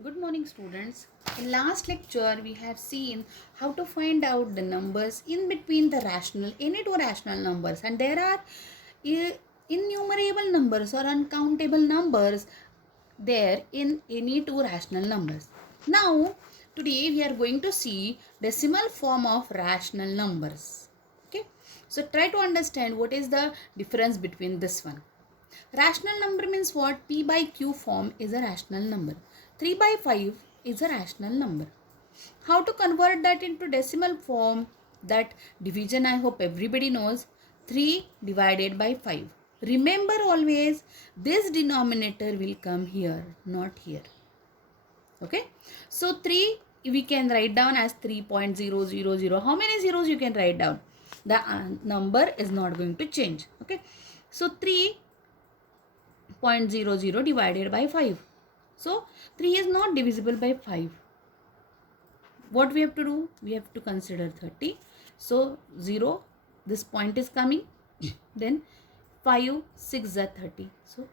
Good morning, students. In last lecture, we have seen how to find out the numbers in between the rational, any two rational numbers, and there are innumerable numbers or uncountable numbers there in any two rational numbers. Now, today we are going to see decimal form of rational numbers. Okay, so try to understand what is the difference between this one. Rational number means what? P by Q form is a rational number. 3 by 5 is a rational number. How to convert that into decimal form? That division I hope everybody knows. 3 divided by 5. Remember always this denominator will come here, not here. Okay. So 3 we can write down as 3.000. How many zeros you can write down? The number is not going to change. Okay. So 3.00 divided by 5. So 3 is not divisible by 5. What we have to do? We have to consider 30. So 0, this point is coming. Then 5, 6 are 30. So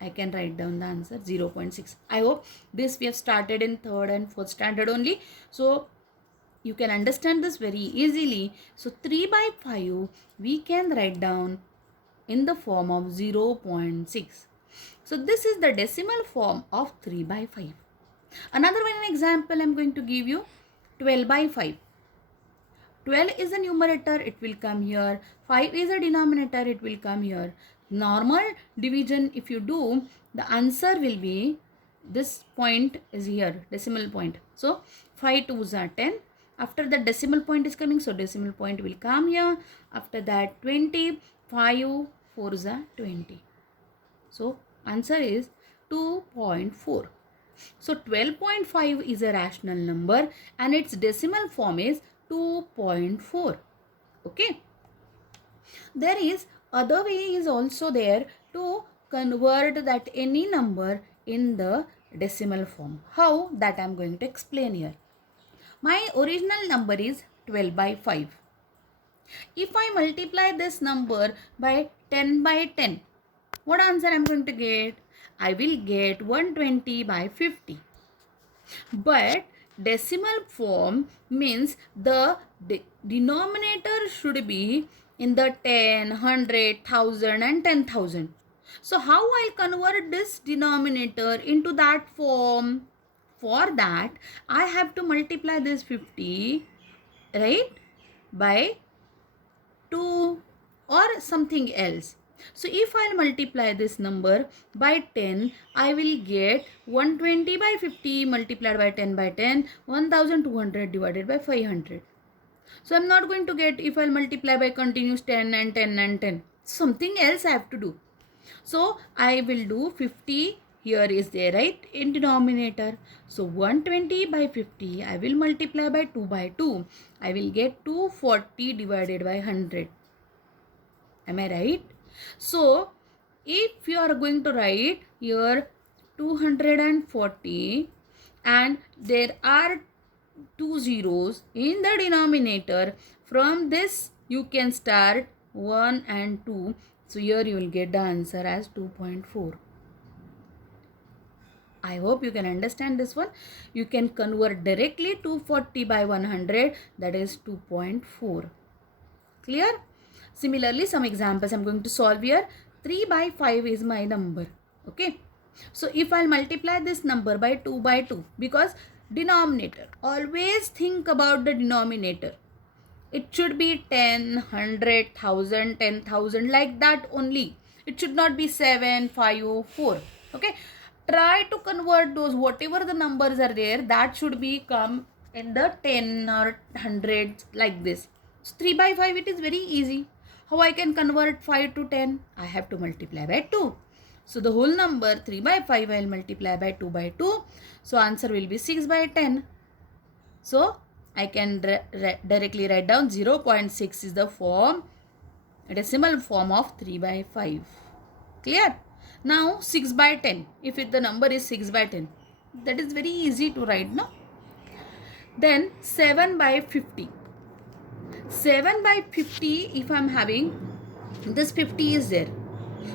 I can write down the answer 0.6. I hope this we have started in 3rd and 4th standard only. So you can understand this very easily. So 3 by 5 we can write down in the form of 0.6. So this is the decimal form of 3 by 5. Another one example I am going to give you. 12 by 5. 12 is a numerator, it will come here. 5 is a denominator, it will come here. Normal division if you do, the answer will be, this point is here, decimal point. So 5 2s are 10. After the decimal point is coming, so decimal point will come here. After that 20, 5 4s are 20. So answer is 2.4. So 12.5 is a rational number and its decimal form is 2.4. Okay. There is other way is also there to convert that any number in the decimal form. How? That I am going to explain here. My original number is 12 by 5. If I multiply this number by 10 by 10, what answer I am going to get? I will get 120 by 50. But decimal form means the denominator should be in the 10, 100, 1000 and 10,000. So how I'll convert this denominator into that form? For that, I have to multiply this 50, right, by 2 or something else. So if I multiply this number by 10, I will get 120 by 50 multiplied by 10 by 10, 1200 divided by 500. So I'm not going to get, if I'll multiply by continuous 10 and 10 and 10. Something else I have to do. So I will do 50 here is there, right, in denominator. So 120 by 50, I will multiply by 2 by 2. I will get 240 divided by 100. Am I right? So if you are going to write here 240 and there are 2 zeros in the denominator, from this you can start 1 and 2. So here you will get the answer as 2.4. I hope you can understand this one. You can convert directly 240 by 100, that is 2.4. Clear? Similarly, some examples I am going to solve here. 3 by 5 is my number. Okay. So if I multiply this number by 2 by 2, because denominator, always think about the denominator. It should be 10, 100, 1000, 10,000, like that only. It should not be 7, 5, 4. Okay. Try to convert those, whatever the numbers are there, that should be come in the 10 or 100 like this. So 3 by 5, it is very easy. How I can convert 5 to 10? I have to multiply by 2. So the whole number 3 by 5 I will multiply by 2 by 2. So answer will be 6 by 10. So I can directly write down 0.6 is the form, decimal form of 3 by 5. Clear? Now 6 by 10. If the number is 6 by 10, that is very easy to write, no? Then 7 by 50. 7 by 50, if I am having, this 50 is there.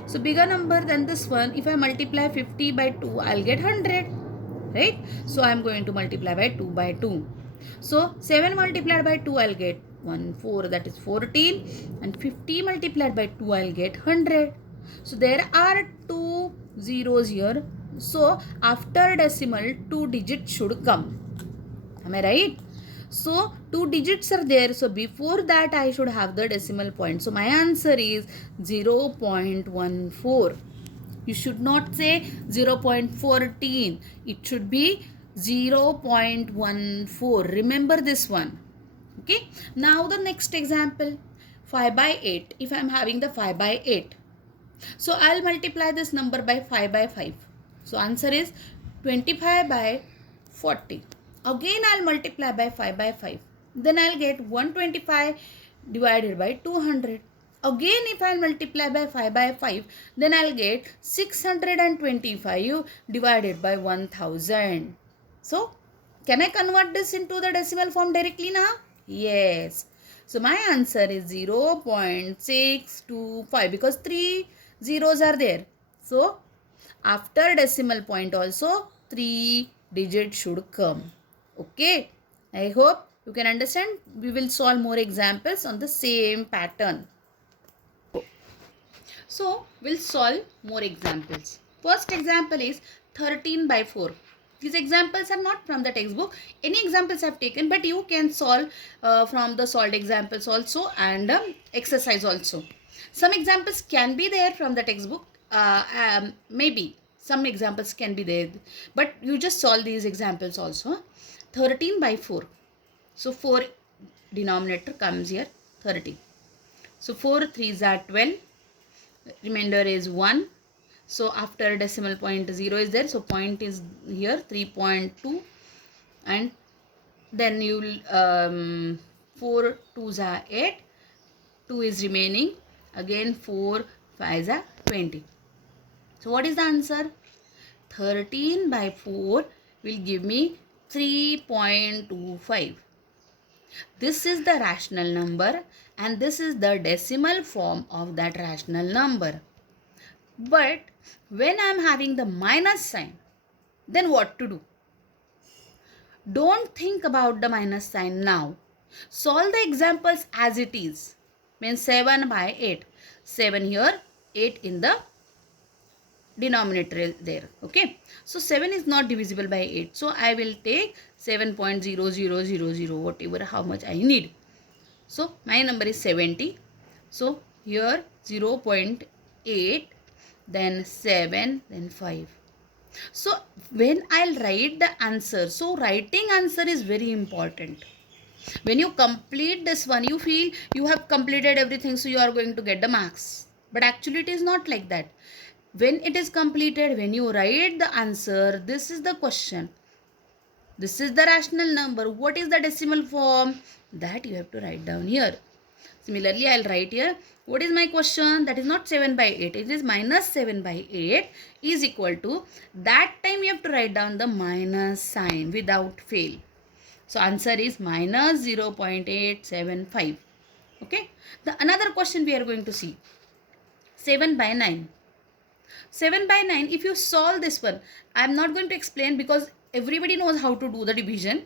So bigger number than this one, if I multiply 50 by 2, I'll get 100. right? So I am going to multiply by 2 by 2. So 7 multiplied by 2 I'll get 1 4, that is 14, and 50 multiplied by 2 I'll get 100. So there are two zeros here. So after decimal 2 digits should come. Am I right? So 2 digits are there. So before that I should have the decimal point. So my answer is 0.14. You should not say 0.14. It should be 0.14. Remember this one. Okay. Now the next example. 5 by 8. If I am having the 5 by 8. So I'll multiply this number by 5 by 5. So answer is 25 by 40. Again I'll multiply by 5 by 5. Then I'll get 125 divided by 200. Again if I'll multiply by 5 by 5, then I'll get 625 divided by 1000. So can I convert this into the decimal form directly now? Yes. So my answer is 0.625 because 3 zeros are there. So after decimal point also 3 digits should come. Okay. I hope you can understand. We will solve more examples on the same pattern. So we'll solve more examples. First example is 13 by 4. These examples are not from the textbook. Any examples I've taken, but you can solve from the solved examples also and exercise also. Some examples can be there from the textbook. Maybe some examples can be there, but you just solve these examples also. 13 by 4. So 4 denominator comes here, 30. So 4 3s are 12. Remainder is 1. So after decimal point 0 is there. So point is here 3.2. And then you'll 4 2s are 8. 2 is remaining. Again 4 5s are 20. So what is the answer? 13 by 4 will give me 3.25. This is the rational number and this is the decimal form of that rational number. But when I am having the minus sign, then what to do? Don't think about the minus sign now. Solve the examples as it is. Means 7 by 8. 7 here, 8 in the denominator there. Okay. So 7 is not divisible by 8. So I will take 7.0000, whatever how much I need. So my number is 70. So here 0.8, then 7, then 5. So when I'll write the answer, so writing answer is very important. When you complete this one, you feel you have completed everything, so you are going to get the marks. But actually it is not like that. When it is completed, when you write the answer, this is the question. This is the rational number. What is the decimal form? That you have to write down here. Similarly, I'll write here. What is my question? That is not 7 by 8. It is minus 7 by 8 is equal to. That time you have to write down the minus sign without fail. So answer is minus 0.875. Okay. The another question we are going to see. 7 by 9. 7 by 9, if you solve this one, I am not going to explain because everybody knows how to do the division.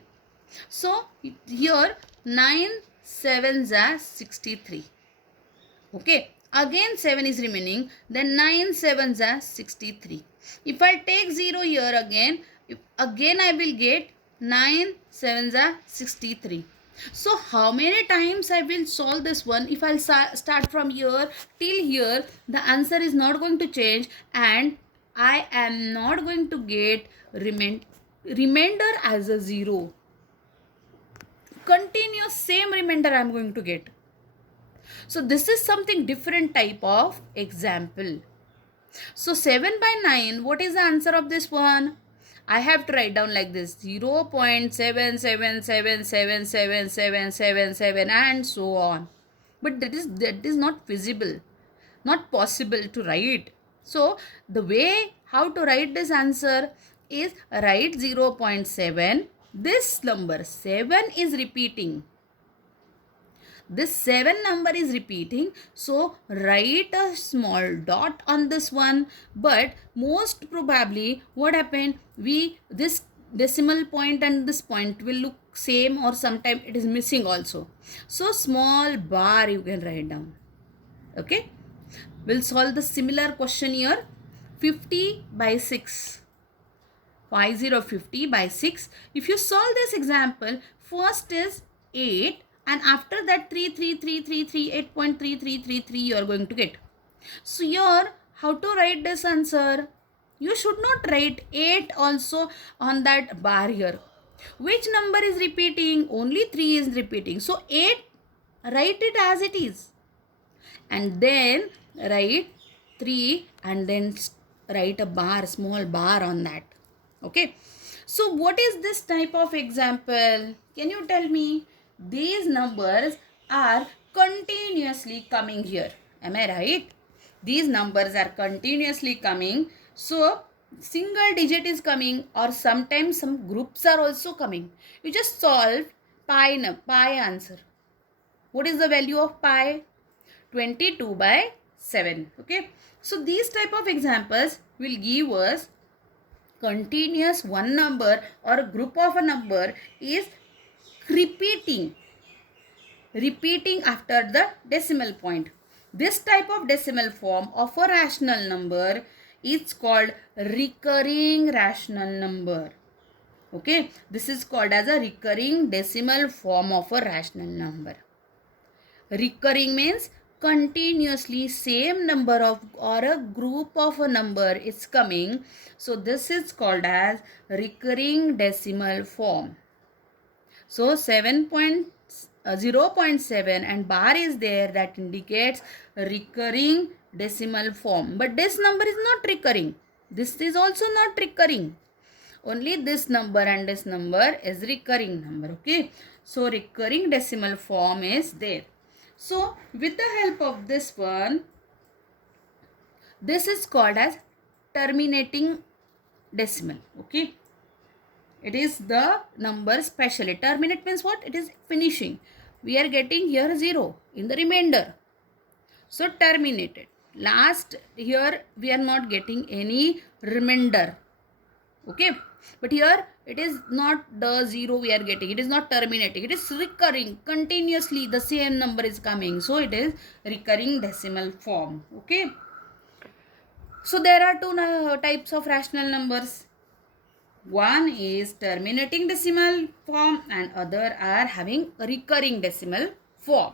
So here 9 7s are 63. Okay. Again 7 is remaining. Then 9 7s are 63. If I take 0 here again, again I will get 9 7s are 63. So how many times I will solve this one? If I'll start from here till here, the answer is not going to change and I am not going to get remainder as a 0. Continuous same remainder I am going to get. So this is something different type of example. So 7 by 9, what is the answer of this one? I have to write down like this 0.77777777 and so on. But that is not feasible, not possible to write. So the way how to write this answer is write 0.7. This number 7 is repeating. This 7 number is repeating. So write a small dot on this one. But most probably what happened? This decimal point and this point will look same, or sometime it is missing also. So small bar you can write down. Okay, we'll solve the similar question here. 50 by 6, 50 by 6. If you solve this example, first is 8 and after that 33333, 8.3333 you are going to get. So here, how to write this answer? You should not write 8 also on that bar here. Which number is repeating? Only 3 is repeating. So 8, write it as it is. And then write 3 and then write a bar, small bar on that. Okay. So what is this type of example? Can you tell me? These numbers are continuously coming here. Am I right? These numbers are continuously coming. So single digit is coming, or sometimes some groups are also coming. You just solve pi answer. What is the value of pi? 22 by 7. Okay. So these type of examples will give us continuous one number or a group of a number is repeating after the decimal point. This type of decimal form of a rational number is called recurring rational number. Okay, this is called as a recurring decimal form of a rational number. Recurring means continuously same number of or a group of a number is coming. So this is called as recurring decimal form. So 0.7 and bar is there, that indicates recurring decimal form. But this number is not recurring. This is also not recurring. Only this number and this number is recurring number. Okay. So recurring decimal form is there. So with the help of this one, this is called as terminating decimal. Okay. It is the number specially. Terminate means what? It is finishing. We are getting here 0 in the remainder. So terminated. Last here we are not getting any remainder. Okay. But here it is not the 0 we are getting. It is not terminating. It is recurring. Continuously the same number is coming. So it is recurring decimal form. Okay. So there are two types of rational numbers. One is terminating decimal form and other are having recurring decimal form.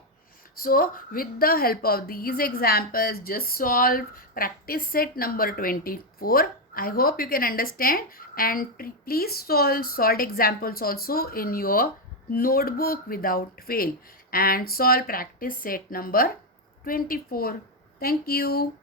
So with the help of these examples, just solve practice set number 24. I hope you can understand, and please solve solved examples also in your notebook without fail, and solve practice set number 24. Thank you.